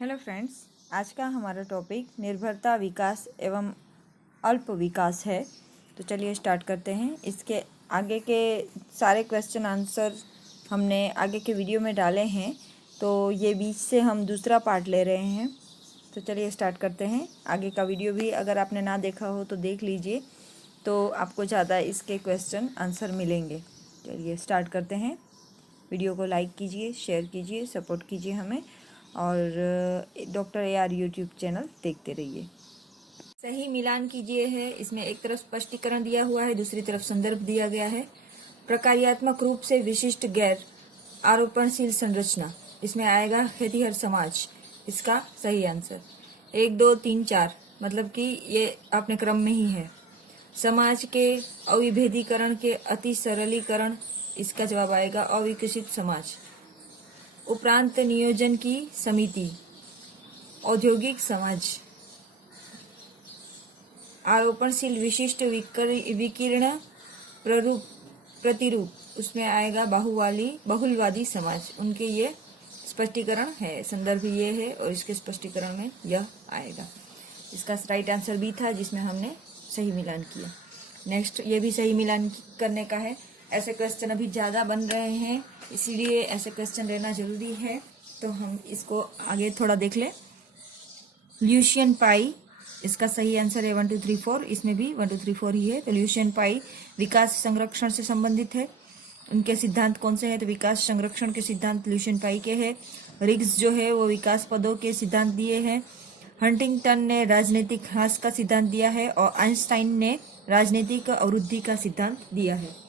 Hello friends, आज का हमारा टॉपिक निर्भरता, विकास एवं अल्प विकास है। तो चलिए स्टार्ट करते हैं। इसके आगे के सारे क्वेश्चन आंसर हमने आगे के वीडियो में डाले हैं, तो ये बीच से हम दूसरा पार्ट ले रहे हैं। तो चलिए स्टार्ट करते हैं। आगे का वीडियो भी अगर आपने ना देखा हो तो देख लीजिए, तो आपको ज़्यादा इसके क्वेश्चन आंसर मिलेंगे। चलिए स्टार्ट करते हैं। वीडियो को लाइक कीजिए, शेयर कीजिए, सपोर्ट कीजिए हमें, और डॉक्टर AR यूट्यूब चैनल देखते रहिए। सही मिलान कीजिए है। इसमें एक तरफ स्पष्टीकरण दिया हुआ है, दूसरी तरफ संदर्भ दिया गया है। प्रकार्यात्मक रूप से विशिष्ट गैर आरोपणशील संरचना, इसमें आएगा खेतीहर समाज, इसका सही आंसर 1 2 3 4, मतलब कि ये अपने क्रम में ही है। समाज के अविभेदीकरण के अति सरलीकरण, इसका जवाब आएगा अविकसित समाज। उपरांत नियोजन की समिति, औद्योगिक समाज। आरोपणशील विशिष्ट विकिरण प्रतिरूप, उसमें आएगा बहुलवादी समाज। उनके ये स्पष्टीकरण है, संदर्भ ये है और इसके स्पष्टीकरण में यह आएगा। इसका राइट आंसर भी था, जिसमें हमने सही मिलान किया। नेक्स्ट, ये भी सही मिलान करने का है। ऐसे क्वेश्चन अभी ज़्यादा बन रहे हैं, इसीलिए ऐसे क्वेश्चन लेना जरूरी है। तो हम इसको आगे थोड़ा देख लें। ल्यूशियन पाई, इसका सही आंसर है 1 2 3 4। इसमें भी 1 2 3 4 ही है। तो ल्यूशियन पाई विकास संरक्षण से संबंधित है। उनके सिद्धांत कौन से हैं? तो विकास संरक्षण के सिद्धांत ल्यूशियन पाई के हैं। रिग्स जो है वो विकास पदों के सिद्धांत दिए हैं। हंटिंगटन ने राजनीतिक ह्रास का सिद्धांत दिया है और आइंस्टाइन ने राजनीतिक अवरुद्धि का सिद्धांत दिया है।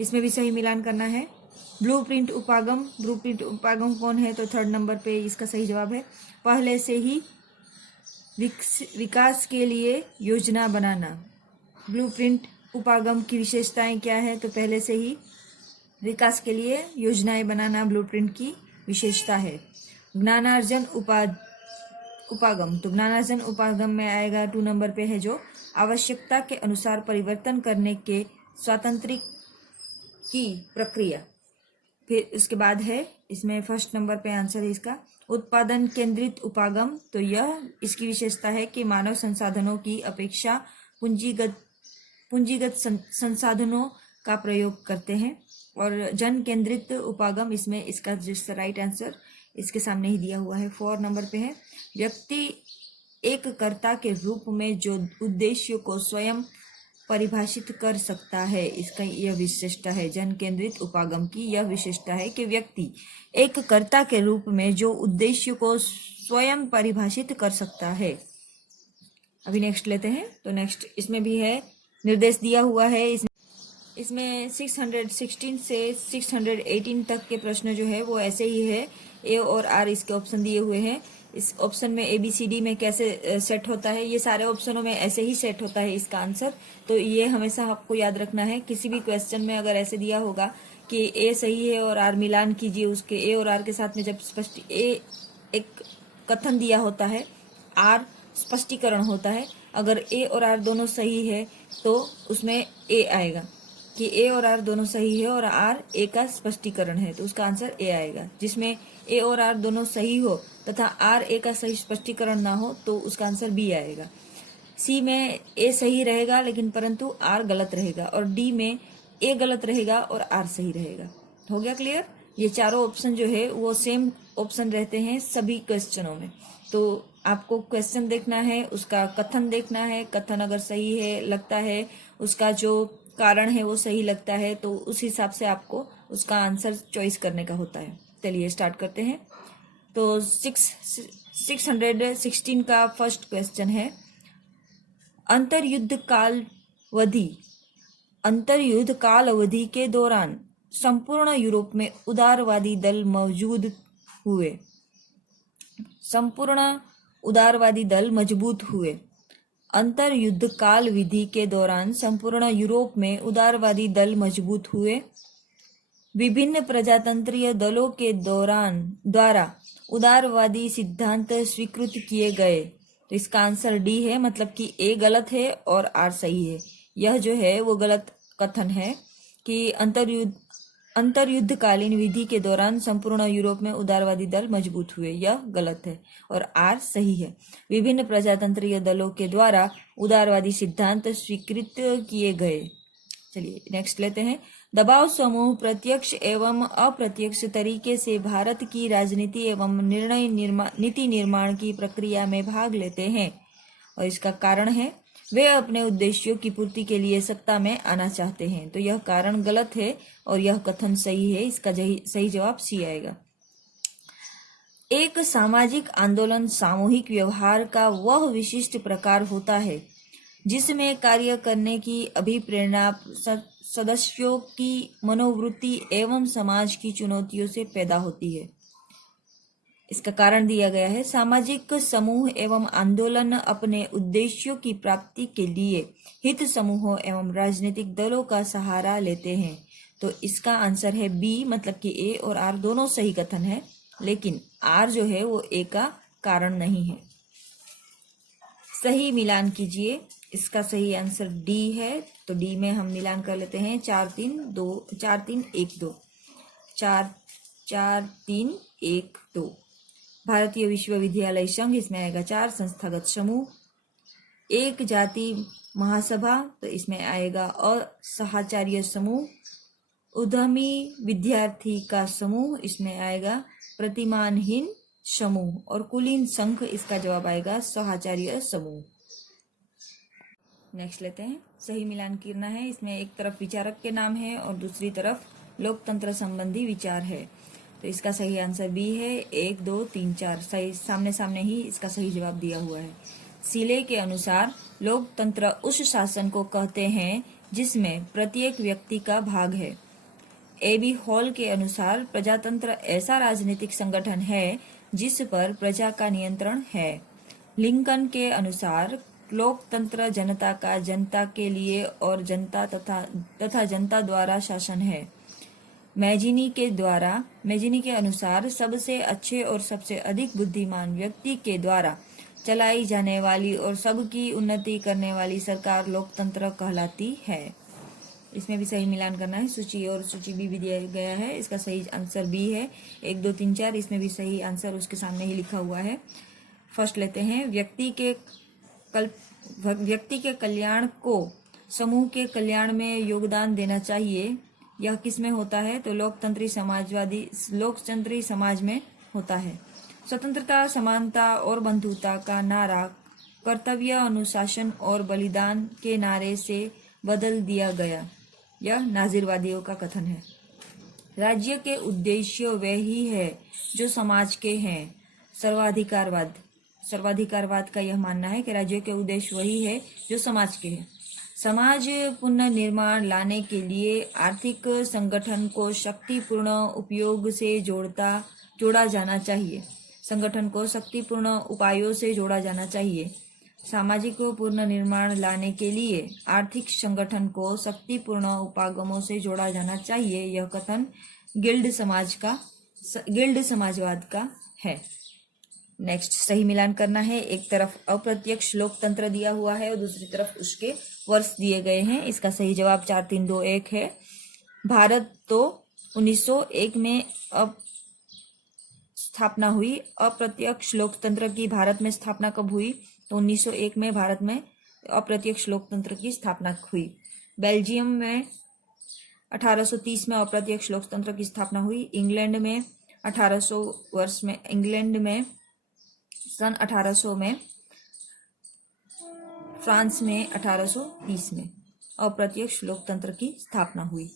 इसमें भी सही मिलान करना है। ब्लूप्रिंट उपागम कौन है? तो 3rd नंबर पे इसका सही जवाब है पहले से ही विकास के लिए योजना बनाना। ब्लूप्रिंट उपागम की विशेषताएं क्या है? तो पहले से ही विकास के लिए योजनाएं बनाना ब्लूप्रिंट की विशेषता है। ज्ञानार्जन उपागम, तो ज्ञानार्जन उपागम में आएगा 2 नंबर पे है, जो आवश्यकता के अनुसार परिवर्तन करने के स्वातंत्र्य की प्रक्रिया। फिर उसके बाद है, इसमें 1st नंबर पे आंसर है इसका उत्पादन केंद्रित उपागम। तो यह इसकी विशेषता है कि मानव संसाधनों की अपेक्षा पूंजीगत संसाधनों का प्रयोग करते हैं। और जन केंद्रित उपागम, इसमें इसका जिस राइट आंसर इसके सामने ही दिया हुआ है, 4 नंबर पे है। व्यक्ति एक कर्ता के रूप में जो उद्देश्य को स्वयं परिभाषित कर सकता है, इसका यह विशेषता है। जन केंद्रित उपागम की यह विशेषता है कि व्यक्ति एक कर्ता के रूप में जो उद्देश्य को स्वयं परिभाषित कर सकता है। अभी नेक्स्ट लेते हैं। तो नेक्स्ट इसमें भी है, निर्देश दिया हुआ है। इसमें 616 से 618 तक के प्रश्न जो है वो ऐसे ही है। ए और आर इसके ऑप्शन दिए हुए हैं। इस ऑप्शन में ABCD में कैसे सेट होता है, ये सारे ऑप्शनों में ऐसे ही सेट होता है इसका आंसर। तो ये हमेशा आपको याद रखना है। किसी भी क्वेश्चन में अगर ऐसे दिया होगा कि ए सही है और आर मिलान कीजिए, उसके ए और आर के साथ में जब ए एक कथन दिया होता है, आर स्पष्टीकरण होता है। अगर ए और आर दोनों सही है तो उसमें ए आएगा कि ए और आर दोनों सही है और आर ए का स्पष्टीकरण है, तो उसका आंसर ए आएगा। जिसमें ए और आर दोनों सही हो तथा आर ए का सही स्पष्टीकरण ना हो तो उसका आंसर बी आएगा। सी में ए सही रहेगा लेकिन परंतु आर गलत रहेगा, और डी में ए गलत रहेगा और आर सही रहेगा। हो गया क्लियर? ये चारों ऑप्शन जो है वो सेम ऑप्शन रहते हैं सभी क्वेश्चनों में। तो आपको क्वेश्चन देखना है, उसका कथन देखना है। कथन अगर सही है लगता है, उसका जो कारण है वो सही लगता है, तो उस हिसाब से आपको उसका आंसर चॉइस करने का होता है। चलिए स्टार्ट करते हैं। तो 616 का फर्स्ट क्वेश्चन है, अंतर्युद्ध काल अवधि के दौरान संपूर्ण यूरोप में उदारवादी दल मजबूत हुए। अंतर्युद्ध काल विधि के दौरान संपूर्ण यूरोप में उदारवादी दल मजबूत हुए। विभिन्न प्रजातंत्रीय दलों के द्वारा उदारवादी सिद्धांत स्वीकृत किए गए। तो इसका आंसर डी है, मतलब कि ए गलत है और आर सही है। यह जो है वो गलत कथन है कि अंतर्युद्धकालीन विधि के दौरान संपूर्ण यूरोप में उदारवादी दल मजबूत हुए, यह गलत है और आर सही है। विभिन्न प्रजातंत्रीय दलों के द्वारा उदारवादी सिद्धांत स्वीकृत किए गए। चलिए नेक्स्ट लेते हैं। दबाव समूह प्रत्यक्ष एवं अप्रत्यक्ष तरीके से भारत की राजनीति एवं नीति निर्माण की प्रक्रिया में भाग लेते हैं और इसका कारण है वे अपने उद्देश्यों की पूर्ति के लिए सत्ता में आना चाहते हैं। तो यह कारण गलत है और यह कथन सही है। इसका सही जवाब सी आएगा। एक सामाजिक आंदोलन सामूहिक व्यवहार का वह विशिष्ट प्रकार होता है जिसमें कार्य करने की अभिप्रेरणा सदस्यों की मनोवृत्ति एवं समाज की चुनौतियों से पैदा होती है। इसका कारण दिया गया है। सामाजिक समूह एवं आंदोलन अपने उद्देश्यों की प्राप्ति के लिए हित समूहों एवं राजनीतिक दलों का सहारा लेते हैं। तो इसका आंसर है बी, मतलब कि ए और आर दोनों सही कथन है, लेकिन आर जो है वो ए का कारण नहीं है। सही मिलान कीजिए। इसका सही आंसर डी है। तो डी में हम मिलान कर लेते हैं। 4 3 1 2 4 4 3 1 2। भारतीय विश्वविद्यालय संघ, इसमें आएगा 4। संस्थागत समूह। एक जाति महासभा, तो इसमें आएगा असहचार्य समूह। उद्यमी विद्यार्थी का समूह, इसमें आएगा प्रतिमानहीन समूह। और कुलीन संघ, इसका जवाब आएगा सहचार्य समूह। नेक्स्ट लेते हैं। सही मिलान करना है। इसमें एक तरफ विचारक के नाम है और दूसरी तरफ लोकतंत्र संबंधी विचार है। तो इसका सही आंसर बी है। 1 2 3 4 सही सामने सामने ही इसका सही जवाब दिया हुआ है। सीले के अनुसार लोकतंत्र उस शासन को कहते हैं जिसमें प्रत्येक व्यक्ति का भाग है। एबी हॉल के अनुसार प्रजातंत्र ऐसा राजनीतिक संगठन है जिस पर प्रजा का नियंत्रण है। लिंकन के अनुसार लोकतंत्र जनता का जनता के लिए और जनता तथा जनता द्वारा शासन है। मैजिनी के अनुसार सबसे अच्छे और सबसे अधिक बुद्धिमान व्यक्ति के द्वारा चलाई जाने वाली और सबकी उन्नति करने वाली सरकार लोकतंत्र कहलाती है। इसमें भी सही मिलान करना है। सूची और सूची बी भी दिया गया है। इसका सही आंसर बी है। 1 2 3 4 इसमें भी सही आंसर उसके सामने ही लिखा हुआ है। फर्स्ट लेते हैं। व्यक्ति के कल्याण को समूह के कल्याण में योगदान देना चाहिए। यह किस में होता है? तो लोकतंत्री समाज में होता है। स्वतंत्रता, समानता और बंधुता का नारा कर्तव्य, अनुशासन और बलिदान के नारे से बदल दिया गया। यह नाजीरवादियों का कथन है। राज्य के उद्देश्य वे ही है जो समाज के हैं। सर्वाधिकारवाद का यह मानना है कि राज्य के उद्देश्य वही है जो समाज के हैं। समाज पुनर्निर्माण लाने के लिए आर्थिक संगठन को शक्तिपूर्ण उपयोग से जोड़ा जाना चाहिए। संगठन को शक्तिपूर्ण उपायों से जोड़ा जाना चाहिए। सामाजिक पुनर्निर्माण लाने के लिए आर्थिक संगठन को शक्तिपूर्ण उपागमों से जोड़ा जाना चाहिए। यह कथन गिल्ड समाजवाद का है। नेक्स्ट सही मिलान करना है। एक तरफ अप्रत्यक्ष लोकतंत्र दिया हुआ है और दूसरी तरफ उसके वर्ष दिए गए हैं। इसका सही जवाब 4 3 2 1 है। भारत तो 1901 में स्थापना हुई। अप्रत्यक्ष लोकतंत्र की भारत में स्थापना कब हुई? तो 1901 में भारत में अप्रत्यक्ष लोकतंत्र की स्थापना हुई। बेल्जियम में 1830 में अप्रत्यक्ष लोकतंत्र की स्थापना हुई। इंग्लैंड में 1800 में, फ्रांस में 1830 में अप्रत्यक्ष लोकतंत्र की स्थापना हुई।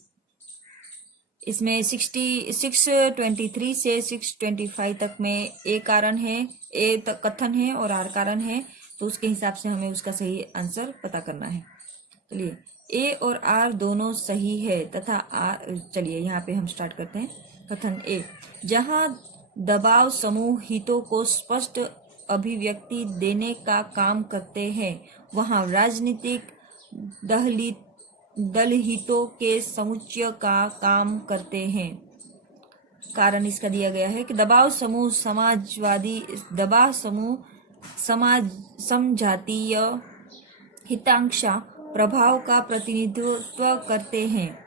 इसमें 623 से 625 तक में ए कारण है, ए कथन है और आर कारण है। तो उसके हिसाब से हमें उसका सही आंसर पता करना है। चलिए ए और आर दोनों सही है तथा आर। चलिए यहाँ पे हम स्टार्ट करते हैं। कथन ए, जहाँ दबाव समूह हितों को स्पष्ट अभिव्यक्ति देने का काम करते हैं वहाँ राजनीतिक दल हितों के समुच्चय का काम करते हैं। कारण इसका दिया गया है कि दबाव समूह समजातीय हितांक्षा प्रभाव का प्रतिनिधित्व करते हैं।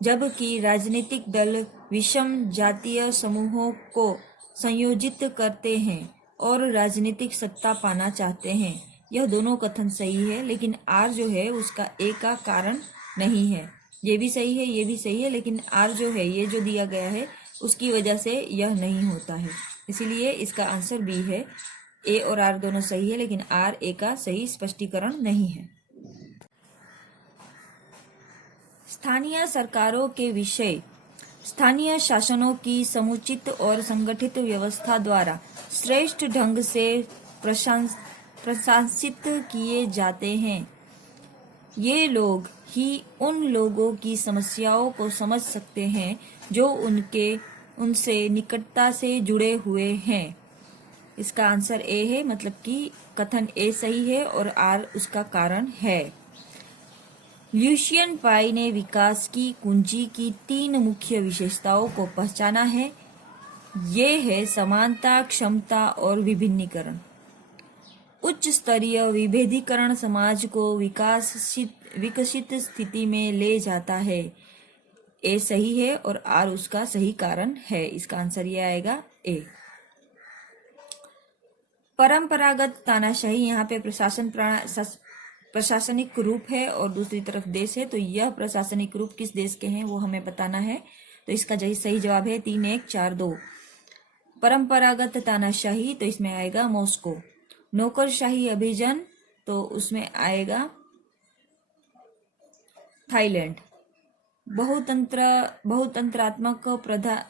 जबकि राजनीतिक दल विषम जातीय समूहों को संयोजित करते हैं और राजनीतिक सत्ता पाना चाहते हैं। यह दोनों कथन सही है, लेकिन आर जो है उसका ए का कारण नहीं है। ये भी सही है, ये भी सही है, लेकिन आर जो है ये जो दिया गया है उसकी वजह से यह नहीं होता है। इसीलिए इसका आंसर बी है। ए और आर दोनों सही है, लेकिन आर ए का सही स्पष्टीकरण नहीं है। स्थानीय सरकारों के विषय। स्थानीय शासनों की समुचित और संगठित व्यवस्था द्वारा श्रेष्ठ ढंग से प्रशासित किए जाते हैं। ये लोग ही उन लोगों की समस्याओं को समझ सकते हैं जो उनसे निकटता से जुड़े हुए हैं। इसका आंसर ए है, मतलब कि कथन ए सही है और आर उसका कारण है। ल्यूशियन पाई ने विकास की कुंजी की 3 मुख्य विशेषताओं को पहचाना है। ये है समानता, क्षमता और विभिन्नीकरण। उच्च स्तरीय विभेदीकरण समाज को विकसित स्थिति में ले जाता है। ए सही है और आर उसका सही कारण है। इसका आंसर ये आएगा ए। परंपरागत तानाशाही, यहाँ पे प्रशासनिक रूप है और दूसरी तरफ देश है, तो यह प्रशासनिक रूप किस देश के हैं वो हमें बताना है। तो इसका सही जवाब है 3, 1, 4, 2। परंपरागत तानाशाही, तो इसमें आएगा मॉस्को। नौकरशाही अभियान, तो उसमें आएगा थाईलैंड। बहुतंत्रात्मक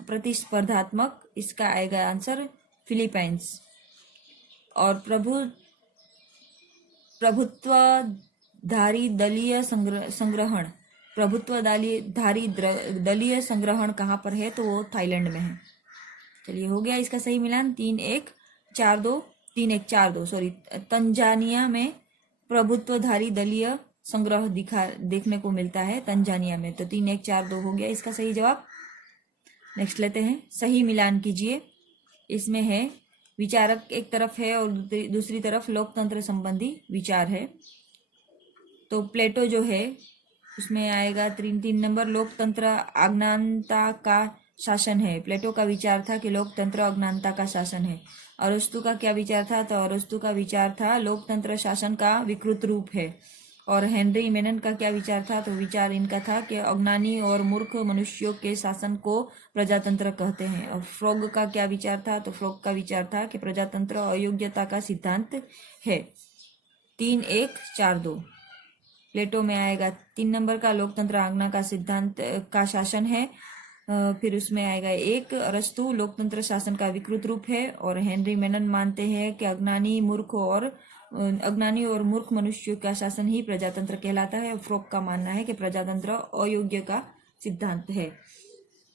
प्रतिस्पर्धात्मक, इसका आएगा आंसर फिलीपींस। और प्रभुत्वधारी दलीय संग्रहण कहाँ पर है, तो वो थाईलैंड में है। चलिए हो गया इसका सही मिलान। 3, 1, 4, 2, 3, 1, 4, 2 सॉरी। तंजानिया में प्रभुत्वधारी दलीय संग्रह देखने को मिलता है तंजानिया में। तो 3, 1, 4, 2 हो गया इसका सही जवाब। नेक्स्ट लेते हैं, सही मिलान कीजिए। इसमें है विचारक एक तरफ है और दूसरी तरफ लोकतंत्र संबंधी विचार है। तो प्लेटो जो है उसमें आएगा 3 नंबर, लोकतंत्र अज्ञानता का शासन है। प्लेटो का विचार था कि लोकतंत्र अज्ञानता का शासन है। अरस्तु का क्या विचार था, तो अरस्तु का विचार था लोकतंत्र शासन का विकृत रूप है। और हेनरी मेनन का क्या विचार था, तो विचार इनका था कि अज्ञानी और मूर्ख मनुष्यों के शासन को प्रजातंत्र कहते हैं। और फ्रॉग का क्या विचार था, तो फ्रॉग का विचार था कि प्रजातंत्र अयोग्यता का सिद्धांत है। 3, 1, 4, 2। प्लेटो में आएगा 3 नंबर का, लोकतंत्र आज्ञा का सिद्धांत का शासन है। फिर उसमें आएगा 1, अरस्तु लोकतंत्र शासन का विकृत रूप है। और हेनरी मेनन मानते हैं कि अज्ञानी और मूर्ख मनुष्यों का शासन ही प्रजातंत्र कहलाता है। फ्रॉग का मानना है कि प्रजातंत्र अयोग्य का सिद्धांत है।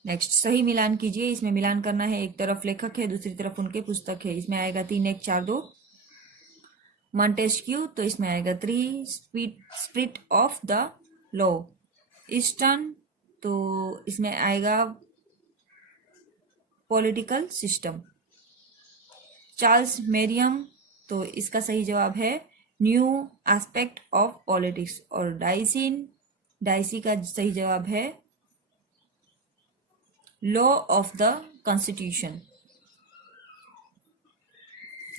नेक्स्ट, सही मिलान कीजिए। इसमें मिलान करना है, एक तरफ लेखक है, दूसरी तरफ उनके पुस्तक है। इसमें आएगा 3, 1, 4, 2 मॉन्टेस्क्यू, तो इसमें आएगा 3 spirit of the law. Eastern, तो इसमें आएगा पॉलिटिकल सिस्टम। चार्ल्स मेरियम, तो इसका सही जवाब है न्यू एस्पेक्ट ऑफ पॉलिटिक्स। और डाइसी का सही जवाब है law of the constitution.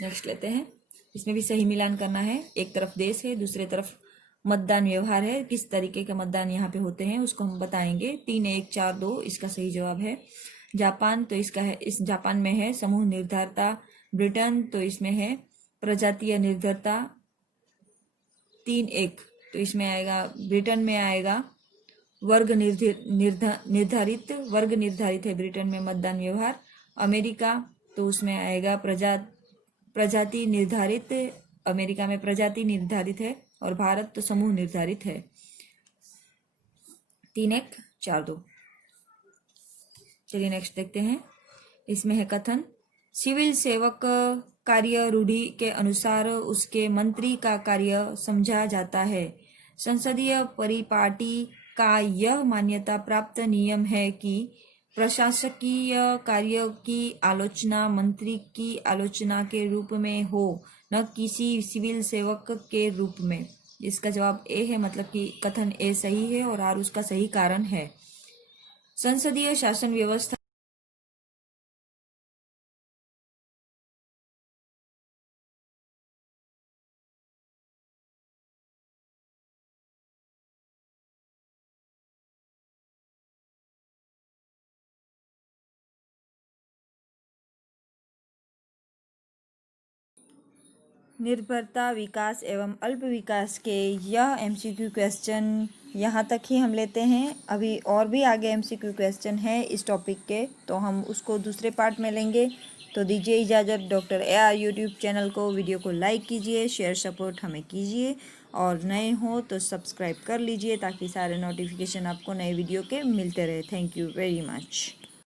Next लेते हैं, इसमें भी सही मिलान करना है। एक तरफ देश है, दूसरे तरफ मतदान व्यवहार है। किस तरीके के मतदान यहाँ पे होते हैं उसको हम बताएंगे। 3, 1, 4, 2 इसका सही जवाब है। जापान, तो इसका है, इस जापान में है समूह निर्धारता। ब्रिटेन, तो इसमें है प्रजातीय निर्धारता। 3, 1, तो इसमें आएगा, ब्रिटेन में आएगा वर्ग निर्धारित है ब्रिटेन में मतदान व्यवहार। अमेरिका, तो उसमें आएगा प्रजाति निर्धारित, अमेरिका में प्रजाति निर्धारित है। और भारत तो समूह निर्धारित है। 3, 1, 4, 2। चलिए नेक्स्ट देखते हैं। इसमें है कथन, सिविल सेवक कार्य रूढ़ि के अनुसार उसके मंत्री का कार्य समझा जाता है। संसदीय परिपाटी का यह मान्यता प्राप्त नियम है कि प्रशासकीय कार्य की आलोचना मंत्री की आलोचना के रूप में हो, न किसी सिविल सेवक के रूप में। इसका जवाब ए है, मतलब कि कथन ए सही है और आर उसका सही कारण है। संसदीय शासन व्यवस्था निर्भरता, विकास एवं अल्प विकास के यह एमसीक्यू क्वेश्चन यहाँ तक ही हम लेते हैं। अभी और भी आगे एमसीक्यू क्वेश्चन है इस टॉपिक के, तो हम उसको दूसरे पार्ट में लेंगे। तो दीजिए इजाज़त। डॉक्टर AR यूट्यूब चैनल को, वीडियो को लाइक कीजिए, शेयर सपोर्ट हमें कीजिए, और नए हो तो सब्सक्राइब कर लीजिए ताकि सारे नोटिफिकेशन आपको नए वीडियो के मिलते रहे। Thank you very much.